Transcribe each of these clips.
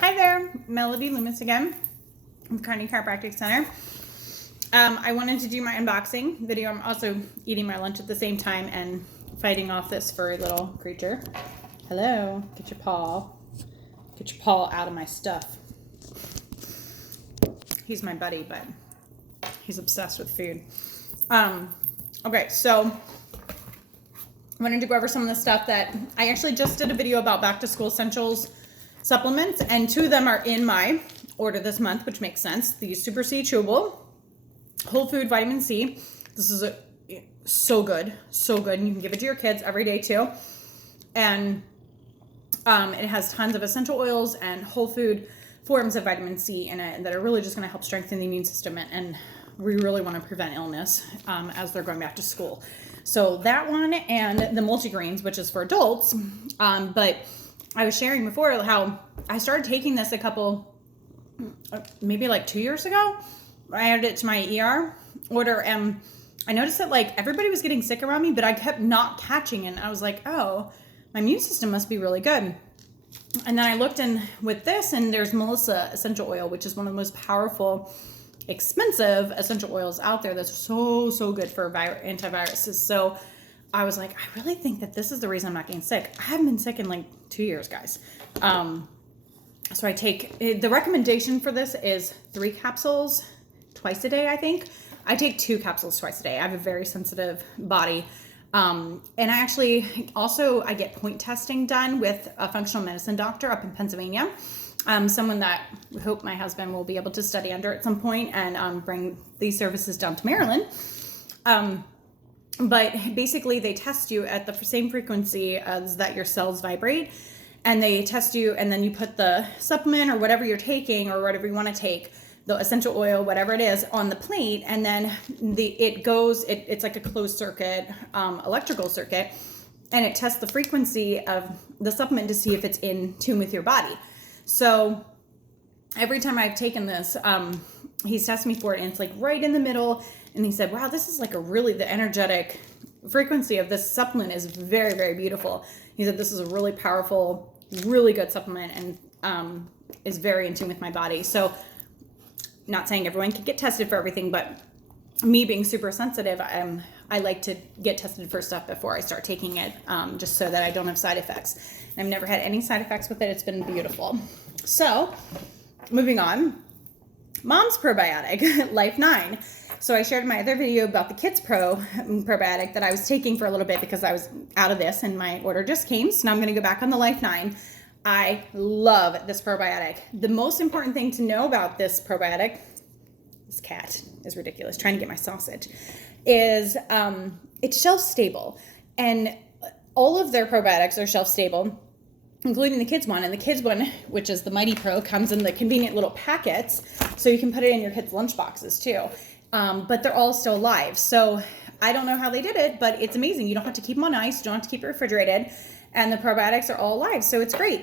Hi there, Melody Loomis again with Carney Chiropractic Center. I wanted to do my unboxing video. I'm also eating my lunch at the same time and fighting off this furry little creature. Hello, get your paw out of my stuff. He's my buddy, but he's obsessed with food. Okay, so I wanted to go over some of the stuff that I actually just did a video about back to school essentials supplements, and 2 of them are in my order this month, which makes sense. The Super C Chewable Whole Food Vitamin C. This is so good, and you can give it to your kids every day too. And it has tons of essential oils and whole food forms of vitamin C in it that are really just going to help strengthen the immune system, and we really want to prevent illness as they're going back to school. So that one, and the multigreens, which is for adults. But I was sharing before how I started taking this a couple, maybe like 2 years ago. I added it to my ER order, and I noticed that like everybody was getting sick around me, but I kept not catching it. And I was like, oh, my immune system must be really good. And then I looked in with this, and there's Melissa essential oil, which is one of the most powerful, expensive essential oils out there. That's so good for antiviruses. So I was like, I really think that this is the reason I'm not getting sick. I haven't been sick in like 2 years, guys. So I take, the recommendation for this is 3 capsules twice a day, I think. I take 2 capsules twice a day. I have a very sensitive body. And I actually also, I get point testing done with a functional medicine doctor up in Pennsylvania. Someone that we hope my husband will be able to study under at some point and bring these services down to Maryland. But basically they test you at the same frequency as that your cells vibrate, and they test you, and then you put the supplement or whatever you're taking or whatever you want to take, the essential oil, whatever it is, on the plate, and then it's like a closed circuit, electrical circuit, and it tests the frequency of the supplement to see if it's in tune with your body. So every time I've taken this, he's tested me for it, and it's like right in the middle. And he said, wow, this is like the energetic frequency of this supplement is very, very beautiful. He said, this is a really powerful, really good supplement, and is very in tune with my body. So not saying everyone can get tested for everything, but me being super sensitive, I like to get tested for stuff before I start taking it, just so that I don't have side effects. And I've never had any side effects with it. It's been beautiful. So moving on, Mom's probiotic, Life 9. So I shared my other video about the Kids Pro probiotic that I was taking for a little bit because I was out of this and my order just came. So now I'm going to go back on the Life 9. I love this probiotic. The most important thing to know about this probiotic, this cat is ridiculous, trying to get my sausage, is it's shelf stable. And all of their probiotics are shelf stable, including the kids one. And the kids one, which is the Mighty Pro, comes in the convenient little packets, so you can put it in your kids' lunch boxes too. But they're all still alive. So I don't know how they did it, but it's amazing. You don't have to keep them on ice. You don't have to keep it refrigerated. And the probiotics are all alive. So it's great.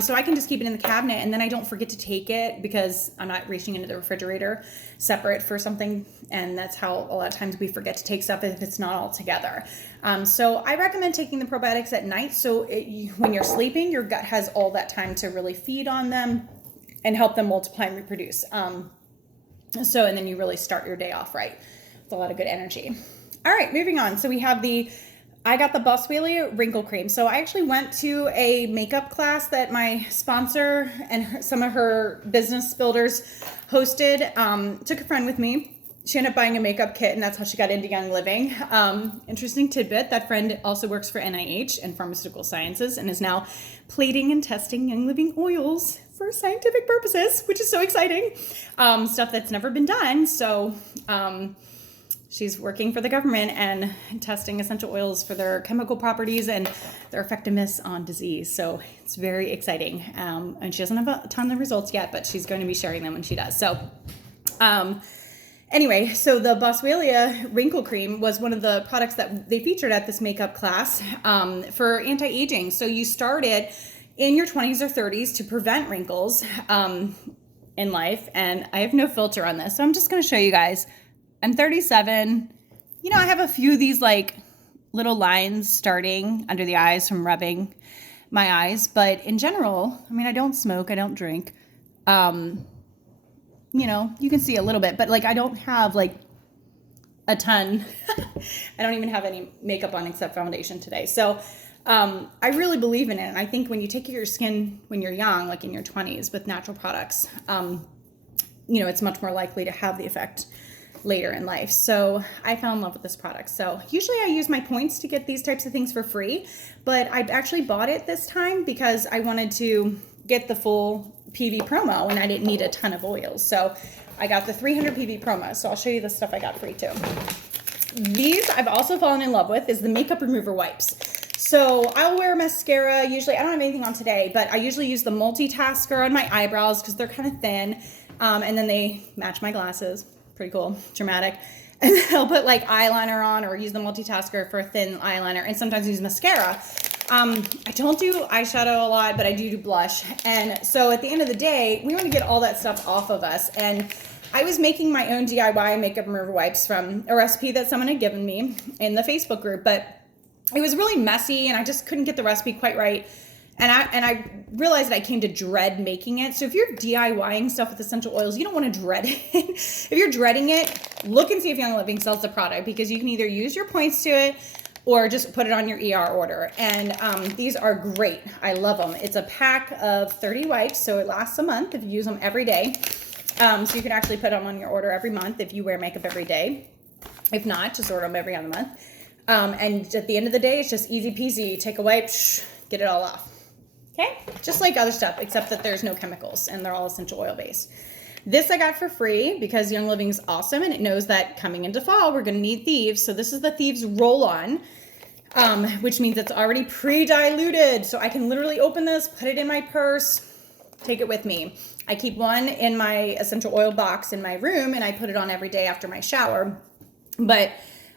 So I can just keep it in the cabinet, and then I don't forget to take it because I'm not reaching into the refrigerator separate for something. And that's how a lot of times we forget to take stuff if it's not all together. So I recommend taking the probiotics at night. So when you're sleeping, your gut has all that time to really feed on them and help them multiply and reproduce. And then you really start your day off right with a lot of good energy. All right, moving on. So I got the Boswellia wrinkle cream. So I actually went to a makeup class that my sponsor and some of her business builders hosted. Took a friend with me. She ended up buying a makeup kit, and that's how she got into Young Living. Interesting tidbit, that friend also works for NIH and Pharmaceutical Sciences and is now plating and testing Young Living oils for scientific purposes, which is so exciting. Stuff that's never been done. So she's working for the government and testing essential oils for their chemical properties and their effectiveness on disease. So it's very exciting. And she doesn't have a ton of results yet, but she's going to be sharing them when she does. So anyway, so the Boswellia wrinkle cream was one of the products that they featured at this makeup class for anti-aging. So you start it in your 20s or 30s to prevent wrinkles in life. And I have no filter on this, so I'm just going to show you guys. I'm 37. I have a few of these like little lines starting under the eyes from rubbing. my eyes. But in general, I mean, I don't smoke, I don't drink. You know, you can see a little bit, but like I don't have like a ton. I don't even have any makeup on except foundation today. So I really believe in it. And I think when you take care of your skin when you're young, like in your 20s with natural products, you know, it's much more likely to have the effect later in life. So I fell in love with this product. So usually I use my points to get these types of things for free, but I actually bought it this time because I wanted to get the full PV promo and I didn't need a ton of oils. So I got the 300 PV promo. So I'll show you the stuff I got free too. These I've also fallen in love with is the makeup remover wipes. So I'll wear mascara. Usually I don't have anything on today, but I usually use the multitasker on my eyebrows because they're kind of thin. And then they match my glasses. Pretty cool, dramatic. And then I'll put like eyeliner on or use the multitasker for a thin eyeliner and sometimes use mascara. I don't do eyeshadow a lot, but I do blush. And so at the end of the day, we want to get all that stuff off of us. And I was making my own DIY makeup remover wipes from a recipe that someone had given me in the Facebook group, but it was really messy and I just couldn't get the recipe quite right. And I realized that I came to dread making it. So if you're DIYing stuff with essential oils, you don't want to dread it. If you're dreading it, look and see if Young Living sells the product because you can either use your points to it or just put it on your ER order. And these are great. I love them. It's a pack of 30 wipes, so it lasts a month if you use them every day. So you can actually put them on your order every month if you wear makeup every day. If not, just order them every other month. And at the end of the day, it's just easy peasy. Take a wipe, get it all off. Okay, just like other stuff, except that there's no chemicals and they're all essential oil based. This I got for free because Young Living is awesome and it knows that coming into fall, we're going to need Thieves. So this is the Thieves Roll-On, which means it's already pre-diluted. So I can literally open this, put it in my purse, take it with me. I keep one in my essential oil box in my room and I put it on every day after my shower. But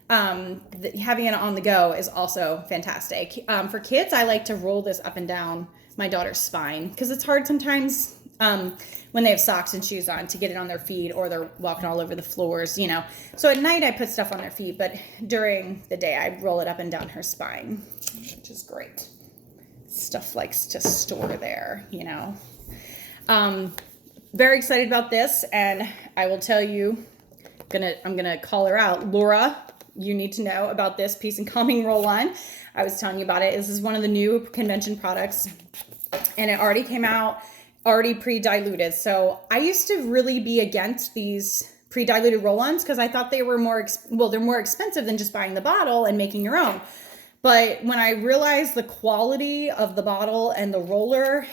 having it on the go is also fantastic. For kids, I like to roll this up and down my daughter's spine because it's hard sometimes when they have socks and shoes on to get it on their feet or they're walking all over the floors, you know. So at night I put stuff on their feet, but during the day I roll it up and down her spine, which is great. Stuff likes to store there, you know. Very excited about this, and I will tell you, I'm gonna call her out. Laura, you need to know about this Peace and Calming Roll-On. I was telling you about it. This is one of the new convention products, and it already came out, already pre-diluted. So I used to really be against these pre-diluted roll-ons because I thought they were they're more expensive than just buying the bottle and making your own. But when I realized the quality of the bottle and the roller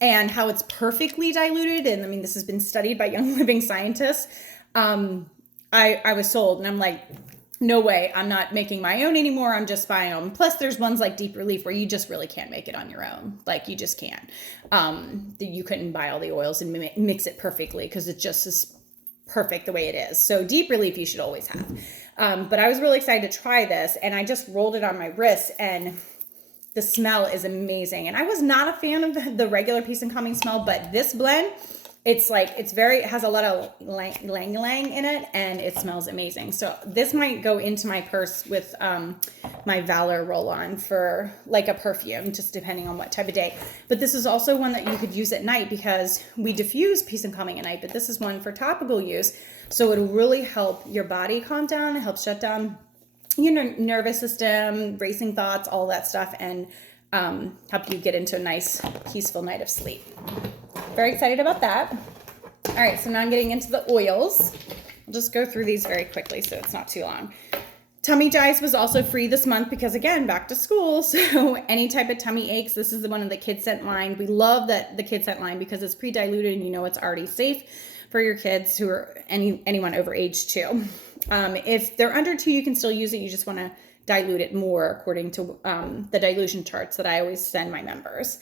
and how it's perfectly diluted, and I mean, this has been studied by Young Living scientists, I was sold, and I'm like, no way, I'm not making my own anymore. I'm just buying them. Plus there's ones like Deep Relief where you just really can't make it on your own. Like you just can't. You couldn't buy all the oils and mix it perfectly because it just is perfect the way it is. So Deep Relief you should always have. But I was really excited to try this and I just rolled it on my wrist and the smell is amazing. And I was not a fan of the regular Peace and Calming smell, but this blend, it has a lot of lang lang in it and it smells amazing. So this might go into my purse with my Valor roll-on for like a perfume, just depending on what type of day. But this is also one that you could use at night because we diffuse Peace and Calming at night, but this is one for topical use. So it'll really help your body calm down, help shut down your nervous system, racing thoughts, all that stuff, and help you get into a nice, peaceful night of sleep. Very excited about that. All right, so now I'm getting into the oils. I'll just go through these very quickly so it's not too long. Tummy Jives was also free this month because, again, back to school. So any type of tummy aches, this is the one in the Kid Scent line. We love the Kid Scent line because it's pre-diluted and you know it's already safe for your kids who are anyone over age 2. If they're under 2, you can still use it. You just want to dilute it more according to the dilution charts that I always send my members.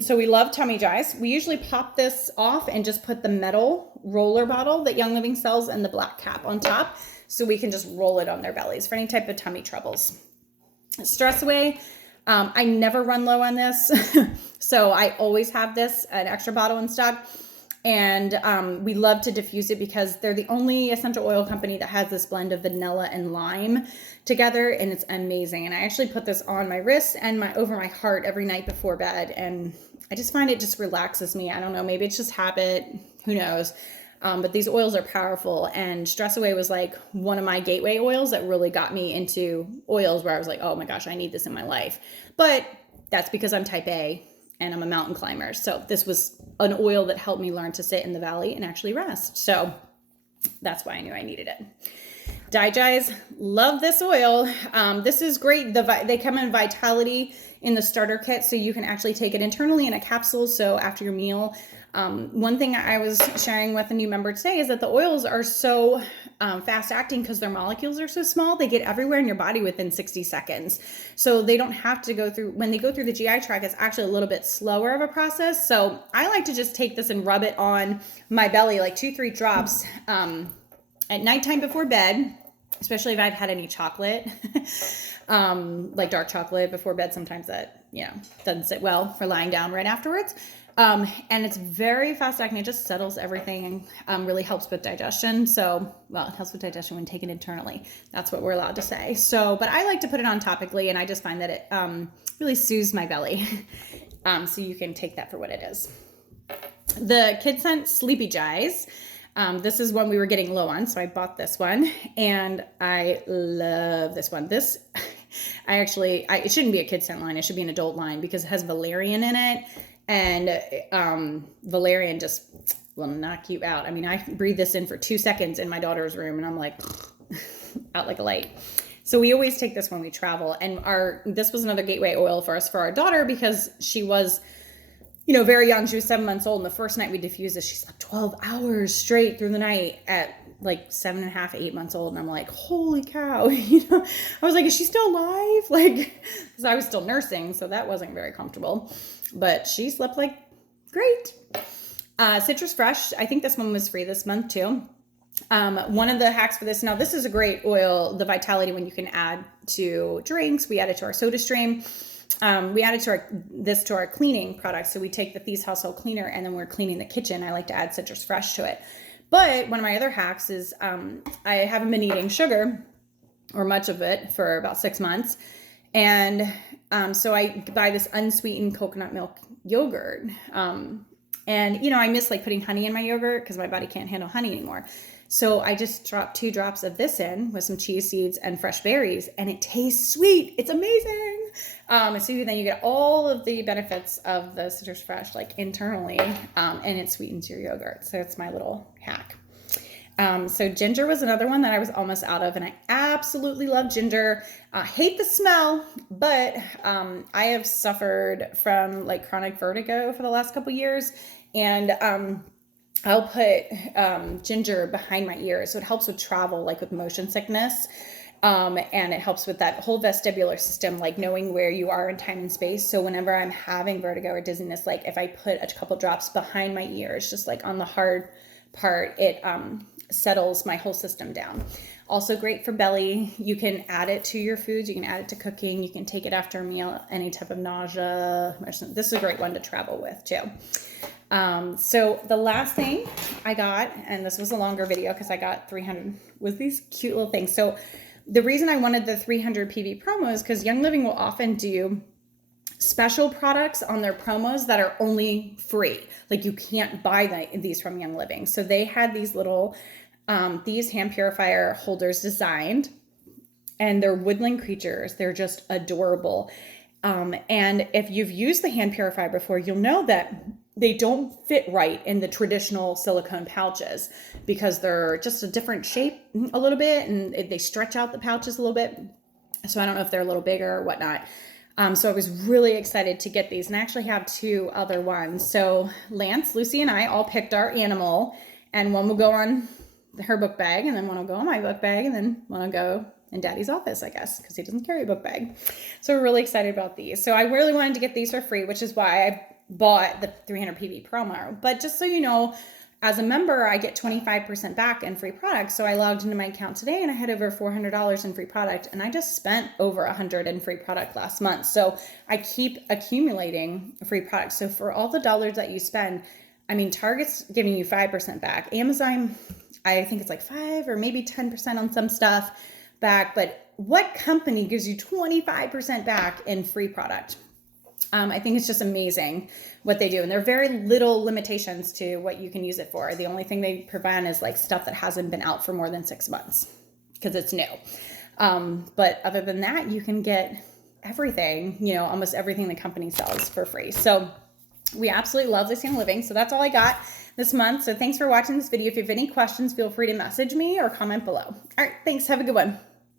So we love Tummy Jives. We usually pop this off and just put the metal roller bottle that Young Living sells and the black cap on top so we can just roll it on their bellies for any type of tummy troubles. Stress Away, I never run low on this. So I always have an extra bottle in stock. And we love to diffuse it because they're the only essential oil company that has this blend of vanilla and lime together, and it's amazing. And I actually put this on my wrist and over my heart every night before bed, and I just find it just relaxes me. I don't know, maybe it's just habit, who knows. But these oils are powerful, and Stress Away was like one of my gateway oils that really got me into oils where I was like, oh my gosh, I need this in my life. But that's because I'm type A and I'm a mountain climber. So this was an oil that helped me learn to sit in the valley and actually rest. So that's why I knew I needed it. Digest, love this oil. This is great. They come in Vitality in the starter kit, so you can actually take it internally in a capsule. So after your meal, one thing I was sharing with a new member today is that the oils are so fast acting because their molecules are so small. They get everywhere in your body within 60 seconds. So they don't have to go through, when they go through the GI tract, it's actually a little bit slower of a process. So I like to just take this and rub it on my belly, like 2-3 drops at nighttime before bed, especially if I've had any chocolate, like dark chocolate before bed. Sometimes that, doesn't sit well for lying down right afterwards. And it's very fast acting. It just settles everything and really helps with digestion. So, well, it helps with digestion when taken internally. That's what we're allowed to say. So, but I like to put it on topically, and I just find that it really soothes my belly. So you can take that for what it is. The Kid Scent Sleepy Jies. This is one we were getting low on, so I bought this one, and I love this one. This, it shouldn't be a kid scent line. It should be an adult line because it has valerian in it. And valerian just will knock you out. I mean, I breathe this in for 2 seconds in my daughter's room, and I'm like out like a light. So we always take this when we travel. And this was another gateway oil for us for our daughter because she was, very young. She was 7 months old. And the first night we diffused this, she slept 12 hours straight through the night at like 7.5, 8 months old. And I'm like, holy cow. I was like, is she still alive? Because I was still nursing. So that wasn't very comfortable. But she slept like great. Citrus Fresh. I think this one was free this month too. One of the hacks for this, now this is a great oil, the Vitality one you can add to drinks. We add it to our soda stream. We added this to our cleaning products. So we take the Thieves Household Cleaner, and then we're cleaning the kitchen. I like to add Citrus Fresh to it. But one of my other hacks is I haven't been eating sugar or much of it for about 6 months. And so I buy this unsweetened coconut milk yogurt. And, I miss like putting honey in my yogurt because my body can't handle honey anymore. So I just dropped 2 drops of this in with some chia seeds and fresh berries, and it tastes sweet. It's amazing. So then you get all of the benefits of the Citrus Fresh like internally, and it sweetens your yogurt. So it's my little hack. So ginger was another one that I was almost out of, and I absolutely love ginger. Hate the smell, but I have suffered from like chronic vertigo for the last couple years, and I'll put ginger behind my ears, so it helps with travel, like with motion sickness. And it helps with that whole vestibular system, like knowing where you are in time and space. So whenever I'm having vertigo or dizziness, like if I put a couple drops behind my ears, just like on the hard part, it settles my whole system down. Also great for belly. You can add it to your foods. You can add it to cooking. You can take it after a meal, any type of nausea. This is a great one to travel with too. So the last thing I got, and this was a longer video because I got 300, was these cute little things. So the reason I wanted the 300 PV promo is because Young Living will often do special products on their promos that are only free. Like you can't buy these from Young Living. So they had these little, these hand purifier holders designed, and they're woodland creatures. They're just adorable. And if you've used the hand purifier before, you'll know that they don't fit right in the traditional silicone pouches because they're just a different shape a little bit, and they stretch out the pouches a little bit. So I don't know if they're a little bigger or whatnot. So I was really excited to get these, and I actually have 2 other ones. So Lance, Lucy, and I all picked our animal, and one will go on her book bag, and then one will go on my book bag, and then one will go in Daddy's office, I guess, because he doesn't carry a book bag. So we're really excited about these. So I really wanted to get these for free, which is why I bought the 300 PV promo. But just so you know, as a member, I get 25% back in free products. So I logged into my account today, and I had over $400 in free product, and I just spent over $100 in free product last month. So I keep accumulating free products. So for all the dollars that you spend, I mean, Target's giving you 5% back. Amazon, I think it's like 5 or maybe 10% on some stuff back. But what company gives you 25% back in free product? I think it's just amazing what they do. And there are very little limitations to what you can use it for. The only thing they prevent is like stuff that hasn't been out for more than 6 months because it's new. But other than that, you can get everything, you know, almost everything the company sells for free. So we absolutely love Luciana Living. So that's all I got this month. So thanks for watching this video. If you have any questions, feel free to message me or comment below. All right, thanks. Have a good one.